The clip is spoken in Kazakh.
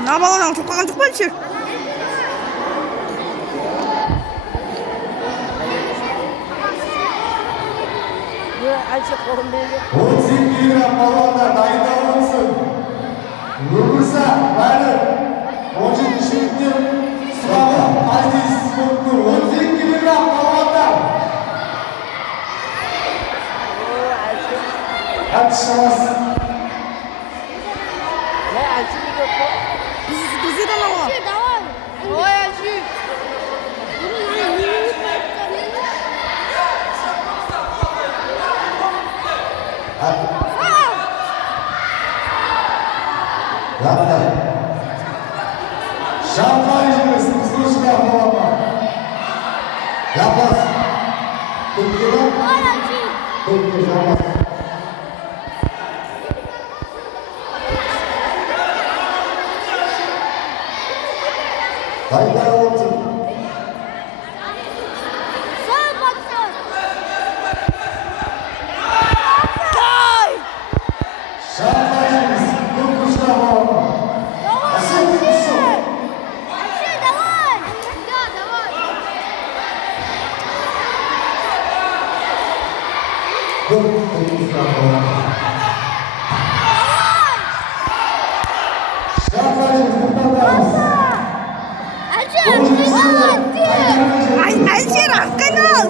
мына баладан çok қалған жоқ па әлшер? Әлшер қолын берген. 18 килограмм балуандар дайындалып отырсын. Өмірза, бәрі 17 минутте сұрағы Азиз спорттың 18 килограмм балуандар. Әт шамасы. Әлшер жоқ па? Бізде де мама. Ой, Алик. Ладно. Şampanya jürisi kızılışlar falan. Yapmaz. Türkiye'de. Türkiye'de yapmaz. Haydi olsun. Şampanya jürisi kızılışlar falan. Asıl kızılışlar. Dur, kızılışlar falan. Şampanya jürisi kızılışlar. Әлшер, артқа айнал.